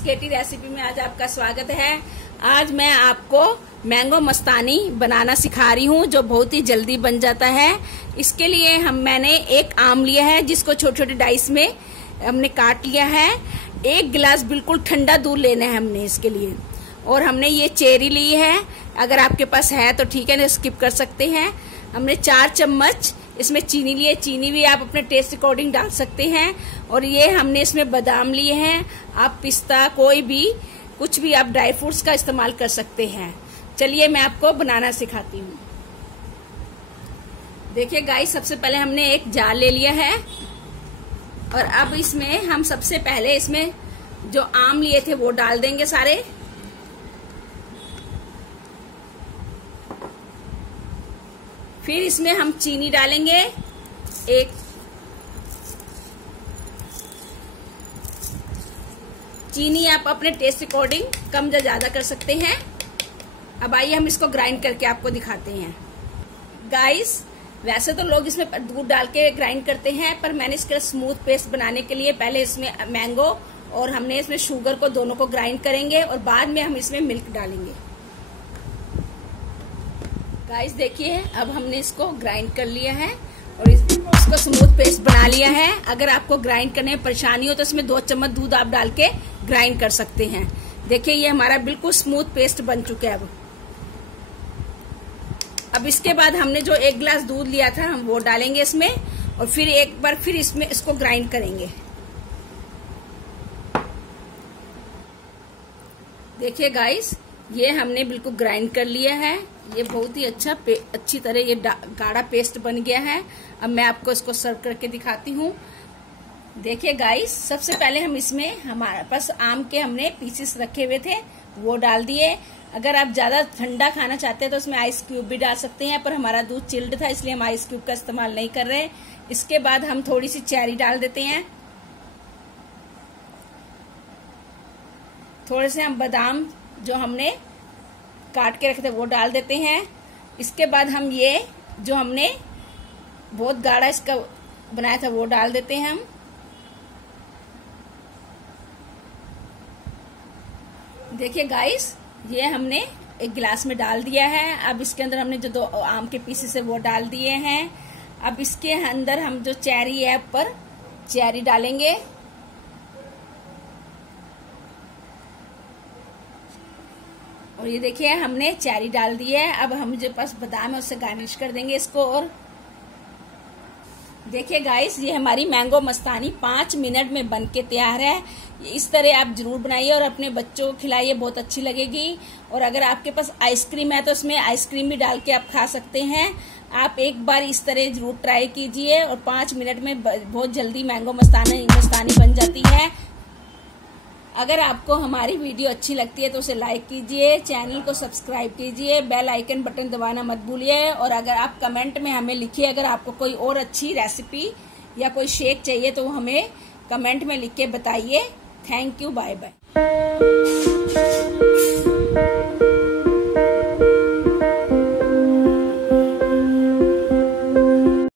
Guys, केटी recipe में आज आपका स्वागत है। आज मैं आपको मैंगो मस्तानी बनाना सिखा रही हूँ, जो बहुत ही जल्दी बन जाता है। इसके लिए मैंने एक आम लिया है, जिसको छोटे छोटे डाइस में हमने काट लिया है। 1 गिलास बिल्कुल ठंडा दूध लेना है हमने इसके लिए। और हमने ये चेरी ली है, अगर आपके पास है तो ठीक है, नहीं स्किप कर सकते हैं। हमने 4 चम्मच इसमें चीनी लिए, चीनी भी आप अपने टेस्ट अकॉर्डिंग डाल सकते हैं। और ये हमने इसमें बादाम लिए हैं, आप पिस्ता कोई भी कुछ भी आप ड्राई फ्रूट्स का इस्तेमाल कर सकते हैं। चलिए मैं आपको बनाना सिखाती हूँ। देखिए गाइस, सबसे पहले हमने एक जार ले लिया है और अब इसमें हम सबसे पहले इसमें जो आम लिए थे वो डाल देंगे सारे। फिर इसमें हम चीनी डालेंगे एक। चीनी आप अपने टेस्ट अकॉर्डिंग कम या ज्यादा कर सकते हैं। अब आइए हम इसको ग्राइंड करके आपको दिखाते हैं। गाइस, वैसे तो लोग इसमें दूध डाल के ग्राइंड करते हैं, पर मैंने इसका स्मूथ पेस्ट बनाने के लिए पहले इसमें मैंगो और हमने इसमें शुगर को दोनों को ग्राइंड करेंगे और बाद में हम इसमें मिल्क डालेंगे। गाइस देखिए, अब हमने इसको ग्राइंड कर लिया है और इसको स्मूथ पेस्ट बना लिया है। अगर आपको ग्राइंड करने में परेशानी हो तो इसमें 2 चम्मच दूध आप डाल के ग्राइंड कर सकते हैं। देखिए ये हमारा बिल्कुल स्मूथ पेस्ट बन चुका है। अब इसके बाद हमने जो 1 गिलास दूध लिया था हम वो डालेंगे इसमें और फिर एक बार फिर इसमें इसको ग्राइंड करेंगे। देखिए गाइस, ये हमने बिल्कुल ग्राइंड कर लिया है। ये बहुत ही अच्छी तरह ये गाढ़ा पेस्ट बन गया है। अब मैं आपको इसको सर्व करके दिखाती हूँ। देखिए गाइस, सबसे पहले हम इसमें हमारे पास आम के हमने पीसेस रखे हुए थे वो डाल दिए। अगर आप ज्यादा ठंडा खाना चाहते हैं तो उसमें आइस क्यूब भी डाल सकते हैं, पर हमारा दूध चिल्ड था इसलिए हम आइस क्यूब का इस्तेमाल नहीं कर रहे। इसके बाद हम थोड़ी सी चेरी डाल देते हैं, थोड़े से हम बादाम जो हमने काट के रखे थे वो डाल देते हैं। इसके बाद हम ये जो हमने बहुत गाढ़ा इसका बनाया था वो डाल देते हैं हम। देखिए गाइस, ये हमने 1 गिलास में डाल दिया है। अब इसके अंदर हमने जो 2 आम के पीसेस है वो डाल दिए हैं। अब इसके अंदर हम जो चेरी है ऊपर चेरी डालेंगे। और ये देखिए हमने चेरी डाल दी है। अब हम जो पास बादाम है उससे गार्निश कर देंगे इसको। और देखिए गाइस, ये हमारी मैंगो मस्तानी 5 मिनट में बनके तैयार है। इस तरह आप जरूर बनाइए और अपने बच्चों को खिलाइए, बहुत अच्छी लगेगी। और अगर आपके पास आइसक्रीम है तो उसमें आइसक्रीम भी डाल के आप खा सकते हैं। आप एक बार इस तरह जरूर ट्राई कीजिए और 5 मिनट में बहुत जल्दी मैंगो मस्तानी बन जाती है। अगर आपको हमारी वीडियो अच्छी लगती है तो उसे लाइक कीजिए, चैनल को सब्सक्राइब कीजिए, बेल आइकन बटन दबाना मत भूलिए। और अगर आप कमेंट में हमें लिखिए, अगर आपको कोई और अच्छी रेसिपी या कोई शेक चाहिए तो हमें कमेंट में लिख के बताइए। Thank you, bye bye.